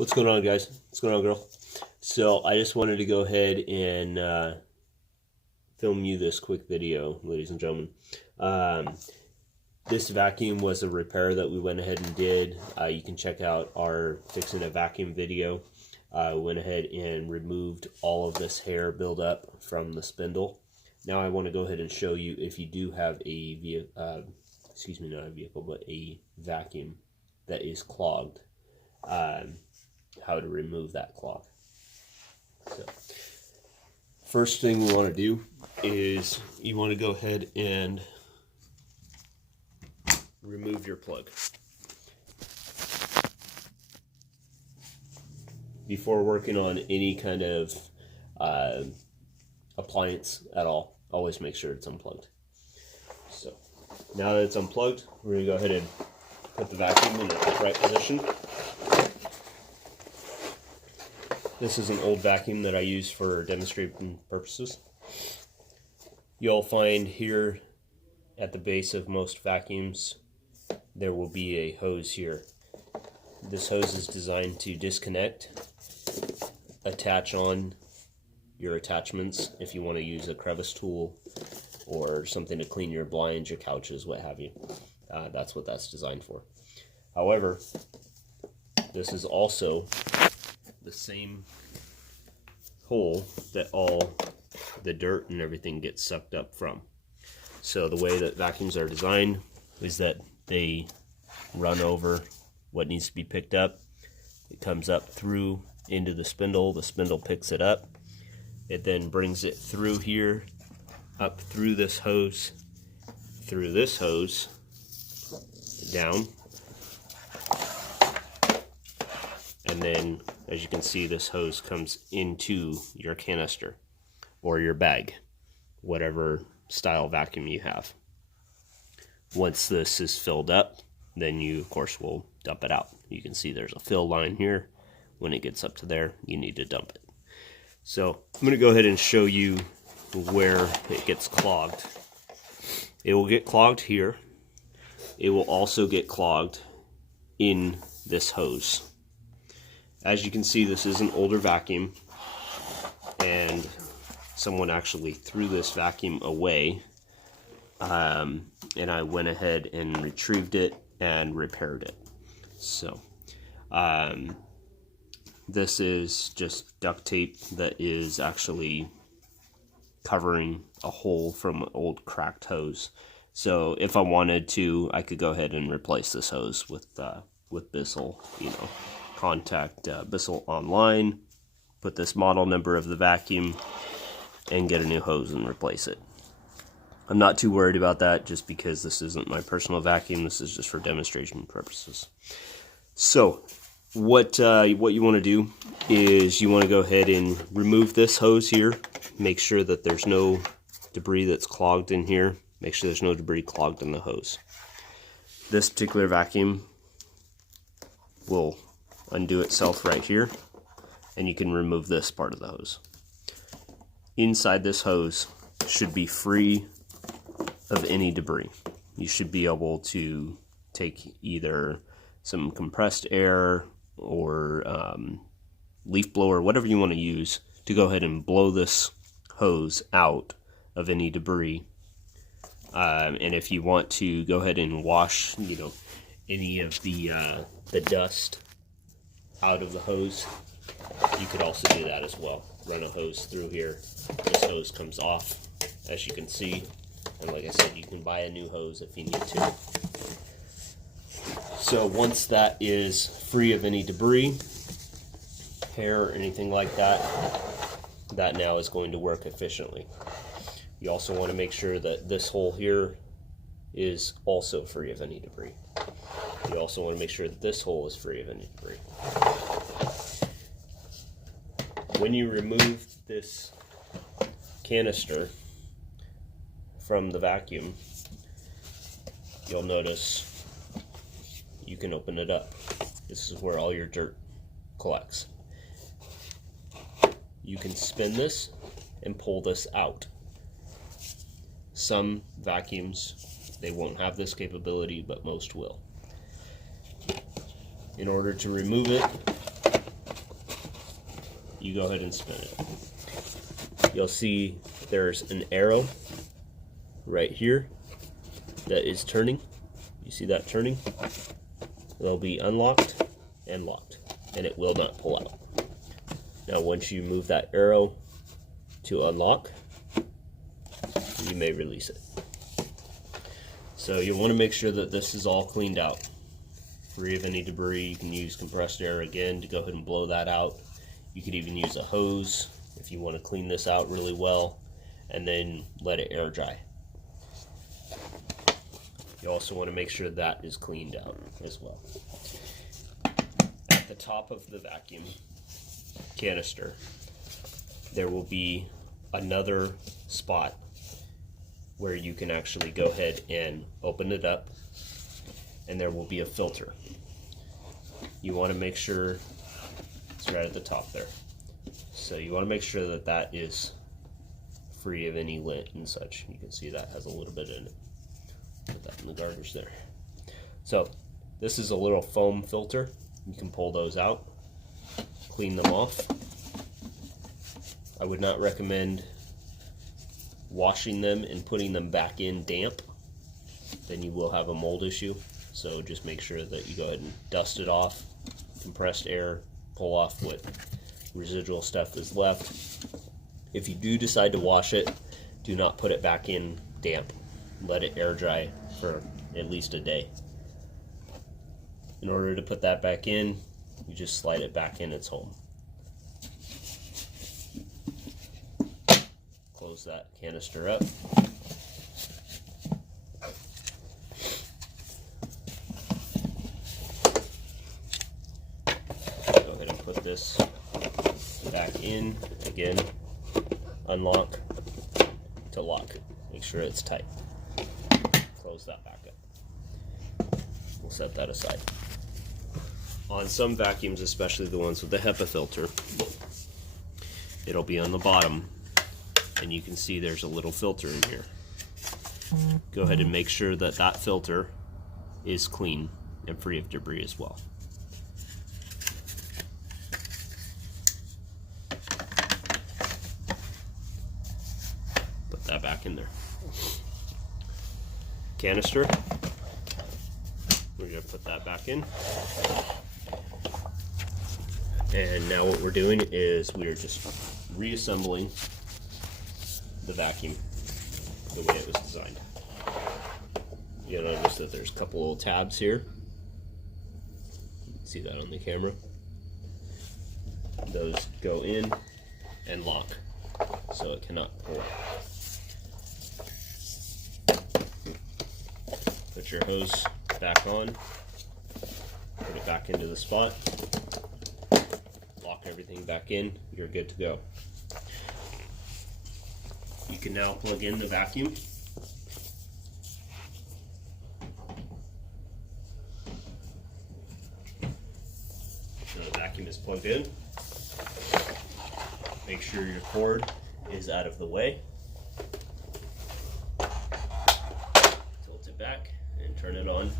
What's going on, guys? What's going on, girl? So I just wanted to go ahead and film you this quick video, ladies and gentlemen. This vacuum was a repair that we went ahead and did. You can check out our fixing a vacuum video. We went ahead and removed all of this hair buildup from the spindle. Now I want to go ahead and show you, if you do have a not a vehicle, but a vacuum that is clogged, how to remove that clog. So first thing we want to do is you want to go ahead and remove your plug. Before working on any kind of appliance at all, always make sure it's unplugged. So now that it's unplugged, we're going to go ahead and put the vacuum in the upright position. This is an old vacuum that I use for demonstration purposes. You'll find here at the base of most vacuums there will be a hose here. This hose is designed to disconnect, attach on your attachments if you want to use a crevice tool or something to clean your blinds, your couches, what have you. That's what that's designed for. However, this is also the same hole that all the dirt and everything gets sucked up from. So the way that vacuums are designed is that they run over what needs to be picked up. It comes up through into the spindle picks it up. It then brings it through here, up through this hose, down. And then, as you can see, this hose comes into your canister or your bag, whatever style vacuum you have. Once this is filled up, then you, of course, will dump it out. You can see there's a fill line here. When it gets up to there, you need to dump it. So I'm going to go ahead and show you where it gets clogged. It will get clogged here. It will also get clogged in this hose. As you can see, this is an older vacuum, and someone actually threw this vacuum away, and I went ahead and retrieved it and repaired it. So this is just duct tape that is actually covering a hole from an old cracked hose. So if I wanted to, I could go ahead and replace this hose with Bissell, contact Bissell online, put this model number of the vacuum, and get a new hose and replace it. I'm not too worried about that, just because this isn't my personal vacuum. This is just for demonstration purposes. So what you want to do is you want to go ahead and remove this hose here. Make sure that there's no debris that's clogged in here. Make sure there's no debris clogged in the hose. This particular vacuum will undo itself right here, and you can remove this part of the hose. Inside this hose should be free of any debris. You should be able to take either some compressed air or leaf blower, whatever you want to use, to go ahead and blow this hose out of any debris. And if you want to go ahead and wash, any of the dust out of the hose, you could also do that as well. Run a hose through here. This hose comes off, as you can see, and like I said, you can buy a new hose if you need to. So once that is free of any debris, hair, or anything like that, that now is going to work efficiently. You also want to make sure that this hole here is also free of any debris. You also want to make sure that this hole is free of any debris. When you remove this canister from the vacuum, you'll notice you can open it up. This is where all your dirt collects. You can spin this and pull this out. Some vacuums, they won't have this capability, but most will. In order to remove it, you go ahead and spin it. You'll see there's an arrow right here that is turning. You see that turning? It'll be unlocked and locked, and it will not pull out. Now once you move that arrow to unlock, you may release it. So you want to make sure that this is all cleaned out, free of any debris. You can use compressed air again to go ahead and blow that out. You could even use a hose if you want to clean this out really well, and then let it air dry. You also want to make sure that is cleaned out as well. At the top of the vacuum canister, there will be another spot where you can actually go ahead and open it up, and there will be a filter. You want to make sure it's right at the top there. So you want to make sure that that is free of any lint and such. You can see that has a little bit in it. Put that in the garbage there. So this is a little foam filter. You can pull those out, clean them off. I would not recommend washing them and putting them back in damp. Then you will have a mold issue. So just make sure that you go ahead and dust it off, compressed air, pull off what residual stuff is left. If you do decide to wash it, do not put it back in damp. Let it air dry for at least a day. In order to put that back in, you just slide it back in its home. Close that canister up. Go ahead and put this back in. Again, unlock to lock. Make sure it's tight. Close that back up. We'll set that aside. On some vacuums, especially the ones with the HEPA filter, it'll be on the bottom, and you can see there's a little filter in here. Go ahead and make sure that that filter is clean and free of debris as well. Put that back in there. Canister, we're going to put that back in. And now what we're doing is we are just reassembling the vacuum the way it was designed. You'll notice that there's a couple little tabs here. You can see that on the camera. Those go in and lock, so it cannot pull. Put your hose back on, put it back into the spot, lock everything back in, you're good to go. You can now plug in the vacuum. So the vacuum is plugged in. Make sure your cord is out of the way. Tilt it back and turn it on.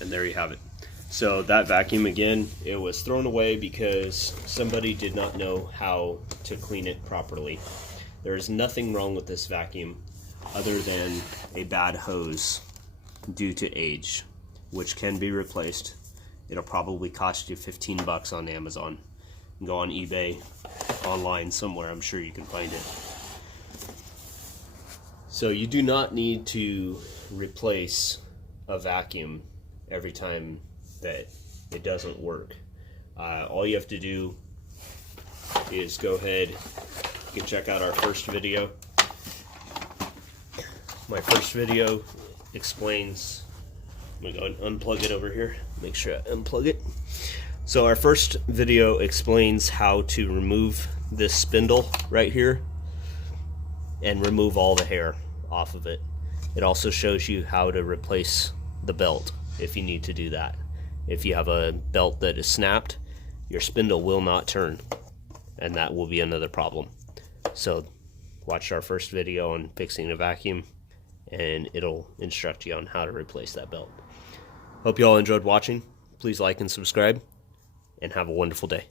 And there you have it. So that vacuum, again, it was thrown away because somebody did not know how to clean it properly. There is nothing wrong with this vacuum other than a bad hose due to age, which can be replaced. It'll probably cost you 15 bucks on Amazon. You can go on eBay, online somewhere, I'm sure you can find it. So you do not need to replace a vacuum every time that it doesn't work. All you have to do is go ahead, you can check out our first video. My first video explains, I'm going to go and unplug it over here, make sure I unplug it. So our first video explains how to remove this spindle right here and remove all the hair off of it. It also shows you how to replace the belt if you need to do that. If you have a belt that is snapped, your spindle will not turn and that will be another problem. So watch our first video on fixing a vacuum, and it'll instruct you on how to replace that belt. Hope you all enjoyed watching. Please like and subscribe, and have a wonderful day.